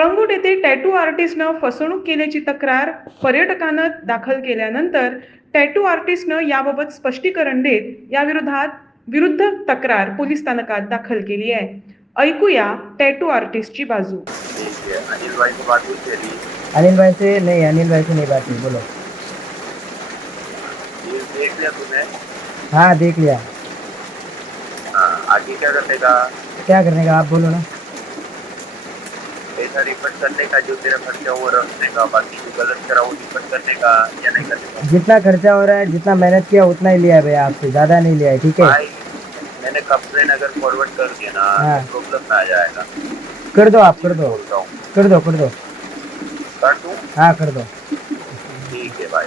कळंगूट येथे टॅटू आर्टिस्टनं फसवणूक केल्याची तक्रार पर्यटकानं दाखल केल्यानंतर टॅटू आर्टिस्टनं याबाबत स्पष्टीकरण देत याविरोधात विरुद्ध तक्रार पोलीस स्थानकात दाखल केली आहे. ऐकूया टॅटू आर्टिस्टची बाजू. अनिल भाई को बात हुई अनिल भाई से नहीं अनिल भाई से नहीं बात हुई बोलो. ये देख लिया तूने हाँ देख लिया हाँ आगे क्या करने का? क्या करने का? आप बोलो ना. पैसा रिफंड करने का जो तेरा खर्चा वो रखने का बाकी जो गलत करा वो रिफंड करने का या नहीं करने का। जितना खर्चा हो रहा है जितना मेहनत किया उतना ही लिया है भैया आपसे ज़्यादा नहीं लिया है ठीक है? भाई मैंने कंप्लेन अगर फॉरवर्ड कर दिया ना हाँ। प्रॉब्लम में आ जाएगा। कर दो आप कर दो। कर दो कर दो। कर दूँ? हाँ कर दो। ठीक है भाई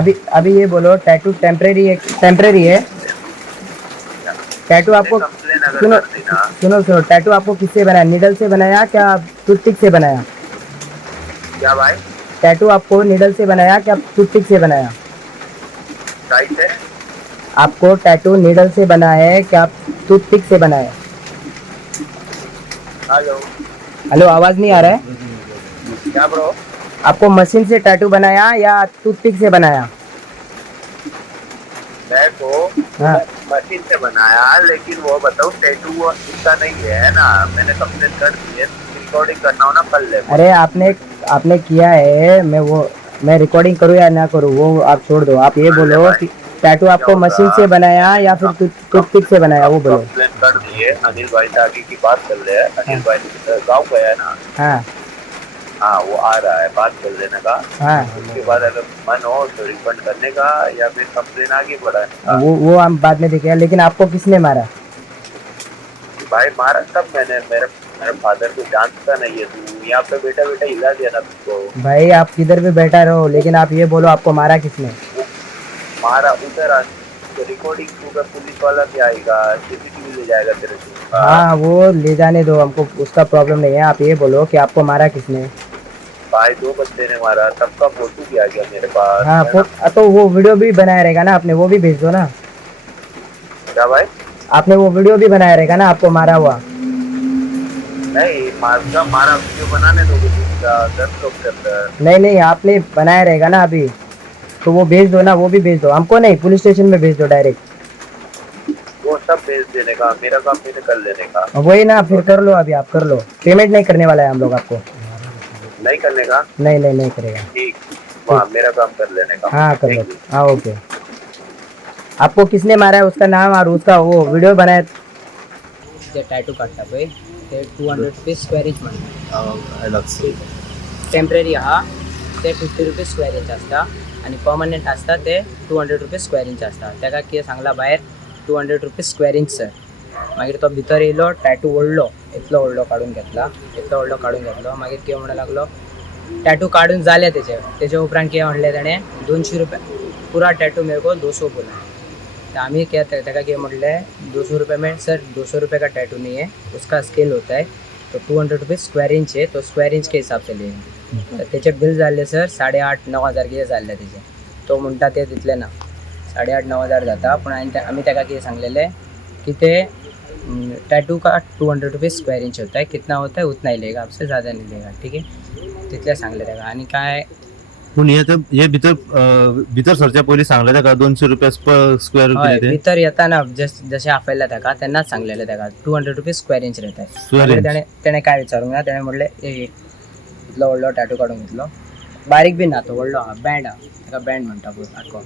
अभी अभी ये बोलो टैटू टेम्परेरी है टेम्परेरी है? टैटू आपको अगर सुनो कर सुनो सुनो टैटू आपको किससे बनाया? निडल से बनाया क्या टूथपिक से बनाया? क्या भाई? टैटू आपको निडल से बनाया क्या टूथपिक से बनाया? है? आपको टैटू निडल से बना है क्या टूथपिक से बनाया? हेलो हेलो आवाज़ नहीं आ रहा है? क्या ब्रो आपको मशीन से टैटू बनाया या टूथपिक से बनाया? मैं को हाँ। मशीन से बनाया लेकिन वो बताओ टैटू इसका नहीं है ना? मैंने कंप्लेन कर दी है रिकॉर्डिंग करना हो ना कर ले। अरे आपने आपने किया है मैं वो मैं रिकॉर्डिंग करूँ या ना करूँ वो आप छोड़ दो। आप ये बोलो कि टैटू आपको मशीन से बनाया या फिर टूथ- टूथपिक से बनाया वो बोलो। कर दी है अनिल भाई से आगे की बात कर ले अनिल भाई गाँव गया है ना? हाँ। हाँ वो आ रहा है बात कर लेने का। हाँ। उसके बाद अगर मन हो तो रिफंड करने का या फिर कंप्लेन आगे बढ़ाने का। वो वो हम बाद में देखेंगे लेकिन आपको किसने मारा? भाई मारा तब मैंने मेरे मेरे फादर को जानता नहीं है। तू यहाँ पे बेटा बेटा हिला दिया ना तुमको। भाई आप किधर भी बैठा रहो लेकिन आप ये बोलो आपको मारा किसने? मारा उधर तो रिकॉर्डिंग होगा पुलिस वाला भी आएगा सीसीटीवी ले जाएगा तेरे को। हाँ वो ले जाने दो हमको उसका प्रॉब्लम नहीं है। आप ये बोलो कि आपको मारा किसने? भाई दो बच्चे ने मारा सबका फ़ोटो भी आ गया मेरे पास हाँ है? फो- तो वो वीडियो भी बनाया रहेगा ना आपने वो भी भेज दो ना। क्या भाई? आपने वो वीडियो भी बनाया रहेगा ना आपको मारा हुआ। नहीं मारा मारा? वीडियो बनाने दो दस लोग नहीं नहीं आपने बनाया रहेगा ना अभी। तो वो भेज दो ना वो भी भेज दो। हमको नहीं पुलिस स्टेशन में भेज दो डायरेक्ट। वो सब भेज देने का मेरा काम मैंने कर लेने का। वही ना फिर कर लो अभी आप कर लो। पेमेंट नहीं करने वाला है हम लोग आपको। नहीं करने का? नहीं नहीं नहीं करेगा। ठीक। वहाँ मेरा काम कर लेने का। हाँ कर लो Thank you. हाँ ओके। आपको किसने मारा है? उसका नाम और उसका वो व्हिडिओ बनाया। ते टॅटू काढता पळय ते two hundred rupees square inch म्हणटा टेंपररी हा। ते फिफ्टी रुपीज स्क्वेअर इंच असता। आणि पर्मनंट असता ते two hundred rupees square inch असता. तेका कितें सांगला भायर two hundred rupees square inch sir मागीर तो भितर येयलो टॅटू ओडलो इतलो व्हडलो काडून घेतला इतलो व्हडलो काडून घेतलो. मागीर कितें म्हणूंक लागलो टॅटू काडून जाले तेजे तेचे उपरांत कितें म्हणलें ताणें दोनशे रुपया. पुरा टॅटू मेरे को दो सौ बोला. तर आम्ही क्या तेका कितें म्हणलें दो सौ रुपये में सर दो सौ रुपये का टॅटू नाही आहे उसका स्केल होता है तो two hundred rupees square inch आहे तो स्क्वेअर इंच के हिसाब से लिए तर त्याचे बिल झाले सर साडेआठ नऊ हजार कितें जाल्ले तेचे तो म्हणटा ते तितले ना. साडेआठ नऊ हजार जाता. पूण हांवें आमी ताका कितें सांगलेलें की ते टैटू का two hundred rupees square inch होता है। कितना होता है उतना ही लेगा आपसे ज़्यादा नहीं लेगा ठीक है? तितले सांगले ताका आणि काय पूण हे तर हे भितर अं, भितर सरच्या पयलीं सांगले ताका दोनशे रुपया पर स्क्वेअर हय ते। भितर येताना जस जशें आपयला ताका तेन्नाच सांगलेलें ताका two hundred rupees square inch रहता है। Square मागीर inch. तेणे तेणे काय विचारूंक ना तेणे म्हणलें ए इतलो व्हडलो टॅटू काडून घेतलो. बारीक बी ना तो व्हडलो हा बँड हा ताका बँड म्हणटा पळय आख्खो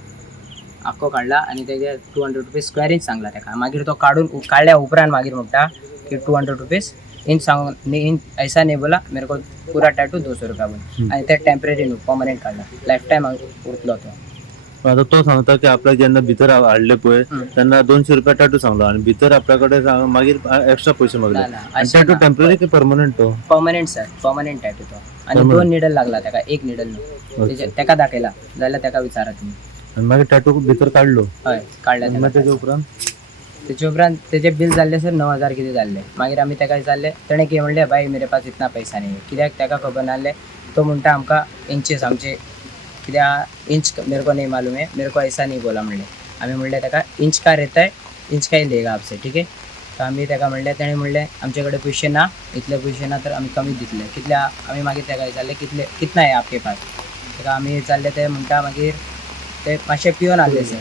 आख्खो काडला आनी तेजे two hundred rupees square inch सांगला ताका मागीर तो काडून काडल्या उपरांत मागीर म्हणटा की टू हंड्रेड रुपीज इंच सांग नहीं इंच ऐसा नहीं बोला मेरे को पूरा टॅटू दो सौ रुपया बोल. आणि ते टेंपररी न्हू पर्मनंट काडला लायफ टायम उरतलो तो. आता तो सांगता की आपल्याक जेन्ना भितर हाडले पळय. तेन्ना दोनशे रुपया टाटू सांगलो. आणि भितर आपल्या कडेन मागीर एक्स्ट्रा पयशे मागले. टाटू. टेंपररी की परमनंट तो? पर्मनंट सर पर्मनंट टॅटू तो. आणि. दोन निडल लागला ताका एक निडल न्हू ताका दाखयला. जाल्यार ताका विचारा तुम्ही. आणि मागीर टाटू भितर काडलो हय काडल्या ताका तेच्या उपरांत? तेचे उपरांत तेजे बिल जाल्ले सर णव हजार कितें जाल्ले मागीर आमी ताका विचारले तेणें कितें म्हणलें बाई मेरे पास इतना पैसा नहीं है कित्याक ताका खबर नासलें तो म्हणटा आमकां इंचीस आमचे कित्याक इंच मेरे को नहीं मालूम है मेरे को ऐसा नहीं बोला म्हणलें. आमी म्हणलें ताका इंच का रहता है इंच का ही लेगा आपसे ठीक है तर आमी ताका म्हणलें तेणें म्हणलें आमचे कडेन पयशे ना इतले पयशे ना तर आमी कमी दितले. कितले आमी मागीर ताका विचारलें कितले कितना आहे आपके पास? ताका आमी विचारलें ते म्हणटा मागीर ते मातशे पिवन आसले सर.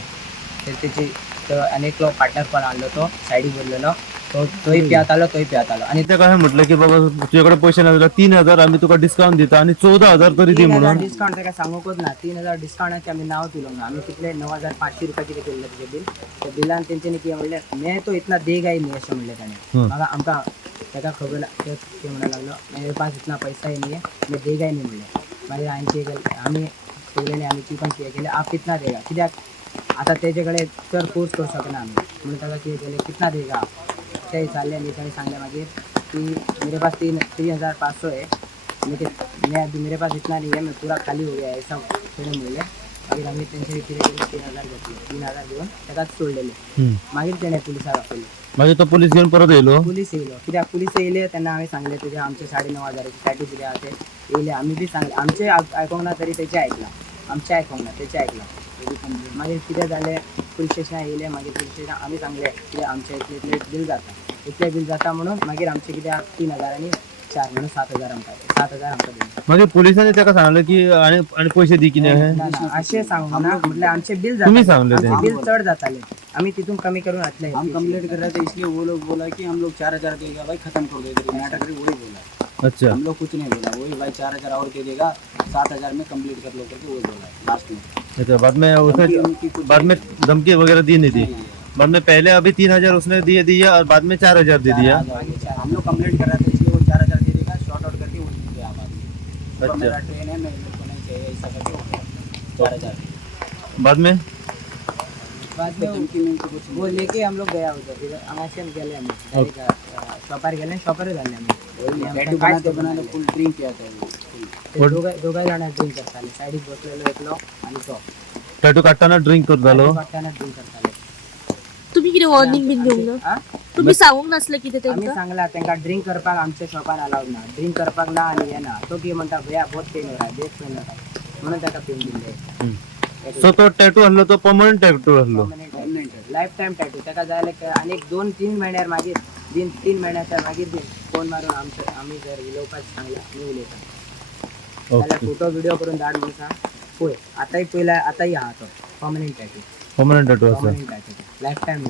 ते तेची तो आनी एकलो पार्टनर पण आसलो तो सायडीक बसलेलो तो तोय पियात आलो तोय पियात आलो. आणि आणि ते काय म्हटलं की बाबा तुझ्याकडे पैसे नाही तीन हजार आम्ही तुका डिस्काउंट दिता आणि चौदा हजार तरी दे म्हणून. डिस्काउंट ताका सांगूकच ना तीन हजार डिस्काउंटाचे आमी नाव दिलो ना आमी कितले णव हजार पांचशे रुपया कितें केल्लें तेजें बिल त्या बिलान तेंच्यांनी कितें म्हणलें मैं तो इतना देगा ही नहीं अशें म्हणलें ताणें हं. म्हाका आमकां ताका खबर ते ते म्हणा लागलो मेरे पास इतना पैसा ही नहीं है. मैं देगा ही नहीं म्हणलें. मागीर हांवें कितें केलें आमी पयलें आम्ही ती पण कितें आप कितना देगा? कित्याक आता त्याच्याकडे कडेन कोर्स करू शकना आमी म्हणून त्याला कितें केले कितना देगा ते चालले आनी त्याने सांगले मागे की मेरे पास तीन तीन हजार पाँच सौ है. लेकिन मैं अभी मेरे पास इतना नहीं है मैं पूरा खाली हो गया है ऐसा थोडे म्हणले मागीर आम्ही त्यांचे कितें केलें तीन हजार घेतले. तीन हजार घेवन ताकाच सोडलेले. मागीर तेणें पुलिसाक आपयले मागीर तो पोलीस घेऊन परत येयलो पुलीस येयलो कित्याक पुलीस येयले तेन्ना हांवें सांगलें तुजे आमचे साडे णव हजाराचे टॅटू कितें आहा ते येयले आमी बी सांगले. आमचे आयक- आयकोंक ना तरी तेचे आयकला आमचे आयकोंक ना तेचे आयकला मागीर कितें जालें पुलीस स्टेशनार येयले मागीर पुलीस स्टेशनार आमी सांगले की आमचे इतले इतले बिल जाता इतले बिल जाता म्हणून मागीर आमचे कितें? तीन हजार आनी चार म्हणून सात हज़ार आमकां सात हज़ार आमकां दिले मागीर पोलिसांनी त्याका सांगलं की आणि आणि पैसे दी कितें हे ना, ना, अशें सांगू ना म्हटल्यार आमचे बिल तुम्ही जाता सांगले ते. बिल चड जाताले. आम्ही तिथून कमी करून घातले हम कंप्लेंट कर रहे थे इसलिए वो लोग बोला कि हम लोग चार हज़ार देगा भाई खत्म कर देगा नाटक रे वही बोला। अच्छा। हम लोग कुछ नहीं बोला वही भाई चार हज़ार और दे देगा सात हज़ार में कंप्लीट कर लो करके वही बोला लास्ट में। अच्छा बाद में धमकी उसने उनकी कुछ बाद में धमकी वगैरह दी नहीं थी। बाद में पहले अभी तीन हज़ार उसने दिए दिया और बाद में चार हज़ार दे दिया। हम लोग कंप्लेंट कर रहे थे इसलिए वो चार हज़ार दे देगा शॉर्ट आउट करके वो दे दिया बाद में तो अच्छा। मेरा ट्रेन है मैं? मेरे को नहीं चाहिए ऐसा करके चार हज़ार बाद में बाद तो में धमकी में तो कुछ वो लेके हम लोग गया उधर इधर अमाशन गेले आम्ही शॉपार गेले शॉपार टैटू कांयच बनाते करूंक बनाते फुल ड्रिंक किया था वो। full. ते दोघा दोघा जाणां ड्रिंक करताले सायडीक बसलेलो एकलो आणि तो टॅटू काढताना ड्रिंक करत झालो वाटताना ड्रिंक करताले तुम्ही कितें वॉर्निंग बीन दिवंक ना हा? तुम्ही सांगूंक नासले कितें आम्ही तेंकां सांगला त्यांना ड्रिंक करपाक आमच्या शॉपार अलाउड ना. ड्रिंक करपाक ना आणि येना तो कितें म्हणटा भया बहुत पेन होता बेस पेन होता म्हणून ताका पेन दिले. सो तो टॅटू हल्लो तो परमनंट टॅटू हल्लो लाईफ टाईम टॅटू ताका जायला काय आणि एक दोन तीन महिन्यार मागीर तीन तीन महिन्याच्या मागीर बीन फोन मारून आमचं आम्ही जर उलोवपाक सांगला मी उलयता जाल्यार ओके फोटो व्हिडिओ करून धाड म्हणून सांग. पळय आतांय पयला आतांय आहा तो. पर्मनंट टॅटू परमनंट टॅटू असं लाईफ टाईम